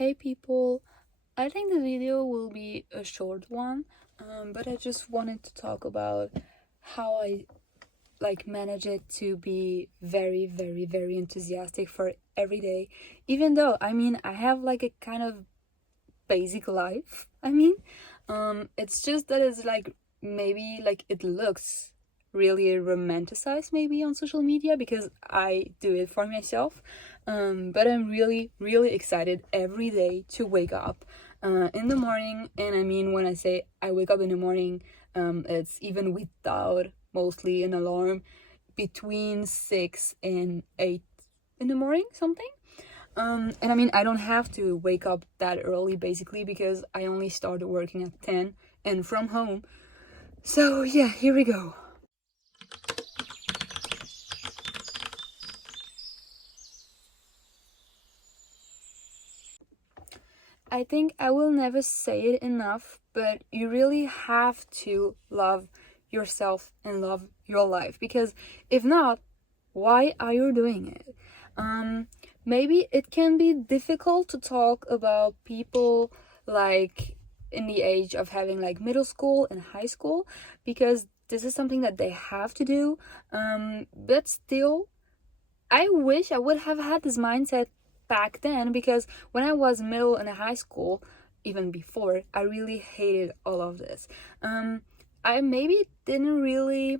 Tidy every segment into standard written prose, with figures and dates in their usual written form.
Hey people, I think the video will be a short one, but I just wanted to talk about how I manage it to be very, very, very enthusiastic for every day. Even though, I have like a kind of basic life. It's just that it's maybe it looks really romanticized maybe on social media because I do it for myself. But I'm really, really excited every day to wake up in the morning. And when I say I wake up in the morning, it's even without mostly an alarm, between 6 and 8 in the morning, something. And I don't have to wake up that early basically because I only started working at 10 and from home. So yeah, here we go. I think I will never say it enough, but you really have to love yourself and love your life, because if not, why are you doing it? Maybe it can be difficult to talk about people like in the age of having like middle school and high school, because this is something that they have to do. But still, I wish I would have had this mindset back then, because when I was middle and high school, even before, I really hated all of this. I maybe didn't really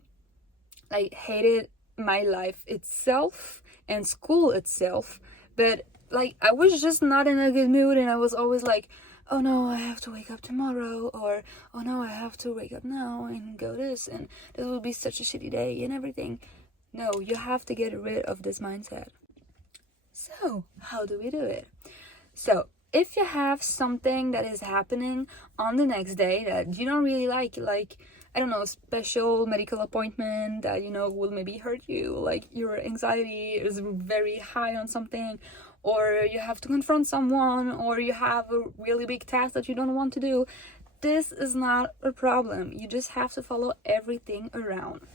hated my life itself and school itself, but I was just not in a good mood, and I was always like, oh no, I have to wake up tomorrow, or oh no, I have to wake up now and go this, and this will be such a shitty day and everything. No, you have to get rid of this mindset. So, how do we do it? So, if you have something that is happening on the next day that you don't really like, I don't know, special medical appointment that, will maybe hurt you, like your anxiety is very high on something, or you have to confront someone, or you have a really big task that you don't want to do, this is not a problem. You just have to follow everything around.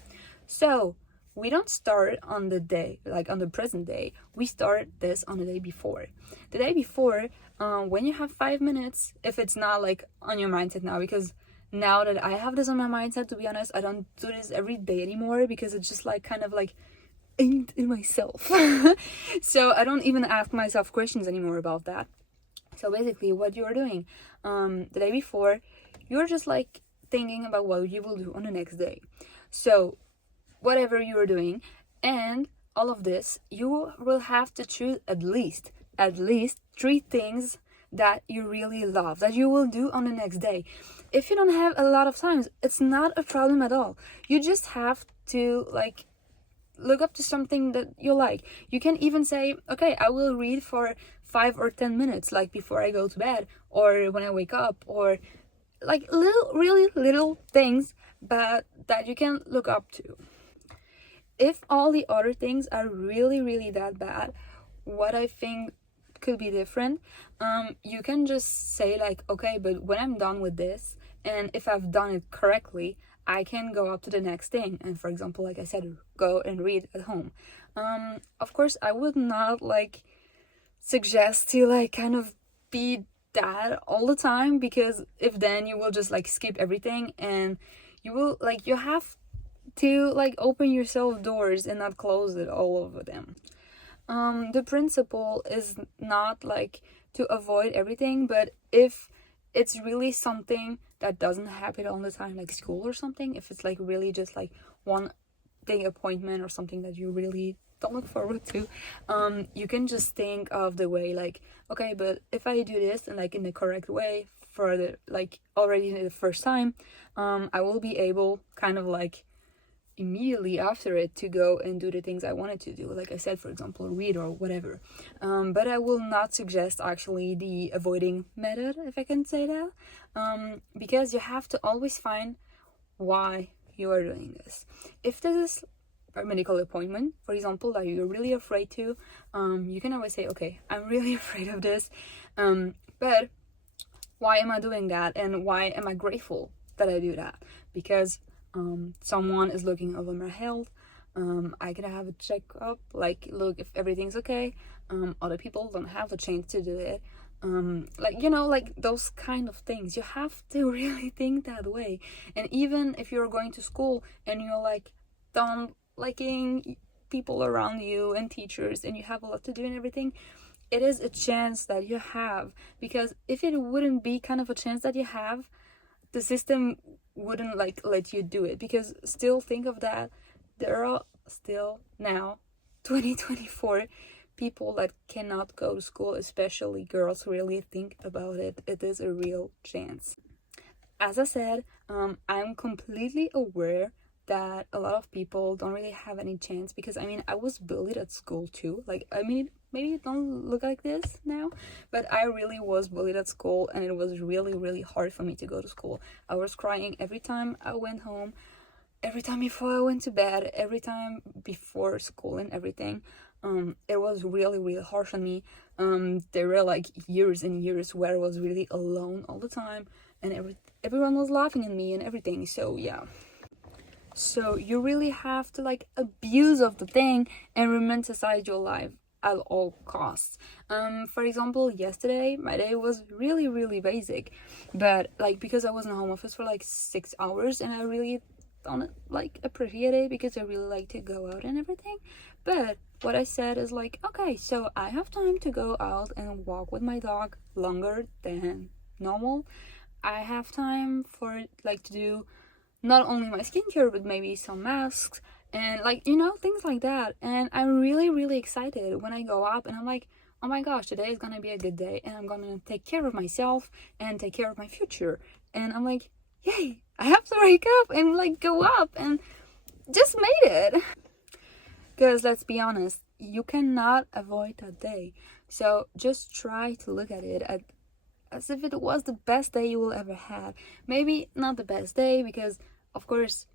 So, we don't start on the day, on the present day. We start this on the day before. The day before, when you have 5 minutes, if it's not on your mindset now, because now that I have this on my mindset, to be honest, I don't do this every day anymore, because it's just in myself. So I don't even ask myself questions anymore about that. So basically, what you are doing the day before, you're just thinking about what you will do on the next day. So whatever you are doing, and all of this, you will have to choose at least 3 things that you really love, that you will do on the next day. If you don't have a lot of time, it's not a problem at all. You just have to look up to something that you like. You can even say, okay, I will read for 5 or 10 minutes, before I go to bed, or when I wake up, or really little things, but that you can look up to. If all the other things are really, really that bad, what I think could be different, you can just say okay, but when I'm done with this, and if I've done it correctly, I can go up to the next thing. And for example, like I said, go and read at home. Of course, I would not suggest to kind of be that all the time, because if then you will just skip everything, and you will you have to open yourself doors and not close it all over them. The principle is not to avoid everything, but if it's really something that doesn't happen all the time, like school or something, if it's really just one day appointment or something that you really don't look forward to, you can just think of the way okay, but if I do this and in the correct way for the already the first time, I will be able kind of immediately after it to go and do the things I wanted to do, like I said, for example, read or whatever. But I will not suggest actually the avoiding method, if I can say that, because you have to always find why you are doing this. If this is a medical appointment, for example, that you're really afraid to, you can always say, okay, I'm really afraid of this, but why am I doing that, and why am I grateful that I do that? Because someone is looking over my health. I can have a checkup, look if everything's okay. Other people don't have the chance to do it. like, like those kind of things. You have to really think that way. And even if you're going to school and you're like don't liking people around you and teachers, and you have a lot to do and everything, it is a chance that you have. Because if it wouldn't be kind of a chance that you have, the system wouldn't like let you do it. Because still think of that, there are still now 2024 people that cannot go to school, especially girls. Really think about it. It is a real chance. As I said, I'm completely aware that a lot of people don't really have any chance, because I mean, I was bullied at school too. Like, I mean, maybe it don't look like this now, but I really was bullied at school, and it was really, really hard for me to go to school. I was crying every time I went home, every time before I went to bed, every time before school and everything. It was really, really harsh on me. There were like years and years where I was really alone all the time, and everyone was laughing at me and everything. So yeah. So you really have to like abuse of the thing and romanticize your life at all costs. For example, yesterday my day was really, really basic, but like because I was in the home office for like 6 hours, and I really don't like appreciate it, because I really like to go out and everything. But what I said is like, okay, so I have time to go out and walk with my dog longer than normal. I have time for like to do not only my skincare, but maybe some masks and like, things like that. And I'm really, really excited when I go up and I'm like, oh my gosh, today is gonna be a good day, and I'm gonna take care of myself and take care of my future. And I'm like, yay, I have to wake up and like go up and just made it. Because let's be honest, you cannot avoid that day. So just try to look at it as if it was the best day you will ever have. Maybe not the best day, because of course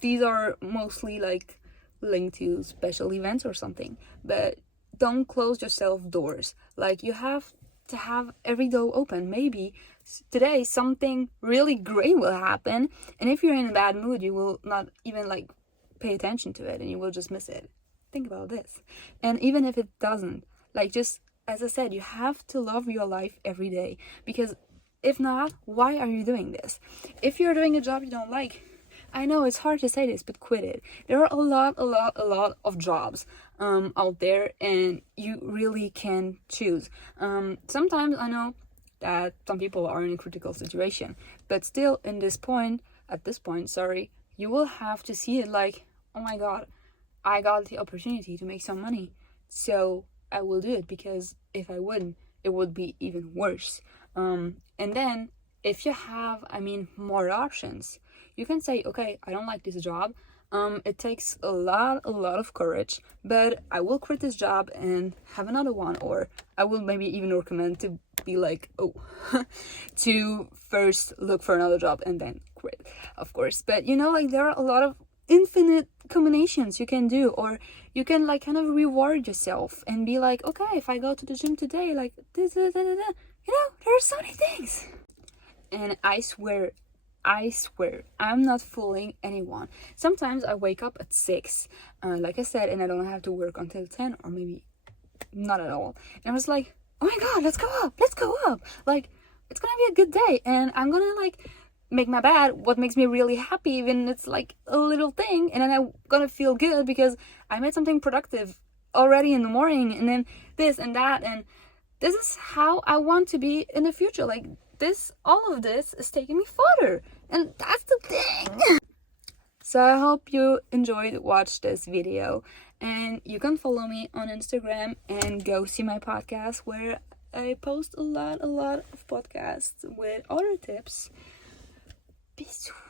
these are mostly like linked to special events or something, but don't close yourself doors. Like, you have to have every door open. Maybe today something really great will happen, and if you're in a bad mood, you will not even like pay attention to it, and you will just miss it. Think about this. And even if it doesn't, like, just as I said, you have to love your life every day, because if not, why are you doing this? If you're doing a job you don't like, I know it's hard to say this, but quit it. There are a lot of jobs out there, and you really can choose. Sometimes I know that some people are in a critical situation, but still at this point, you will have to see it like, oh my god, I got the opportunity to make some money, so I will do it, because if I wouldn't, it would be even worse. And then if you have, more options, you can say, okay, I don't like this job. It takes a lot of courage, but I will quit this job and have another one. Or I will maybe even recommend to be like, to first look for another job and then quit, of course. But like, there are a lot of infinite combinations you can do, or you can like kind of reward yourself and be like, okay, if I go to the gym today, like this, there are so many things. And I swear, I'm not fooling anyone. Sometimes I wake up at 6, like I said, and I don't have to work until 10, or maybe not at all. And I was like, oh my god, let's go up. Like, it's gonna be a good day, and I'm gonna like make my bed, what makes me really happy, even it's like a little thing, and then I'm gonna feel good because I made something productive already in the morning, and then this and that, and this is how I want to be in the future. Like, this, all of this is taking me further, and that's the thing. So I hope you enjoyed watch this video, and you can follow me on Instagram and go see my podcast, where I post a lot of podcasts with other tips. Bisous.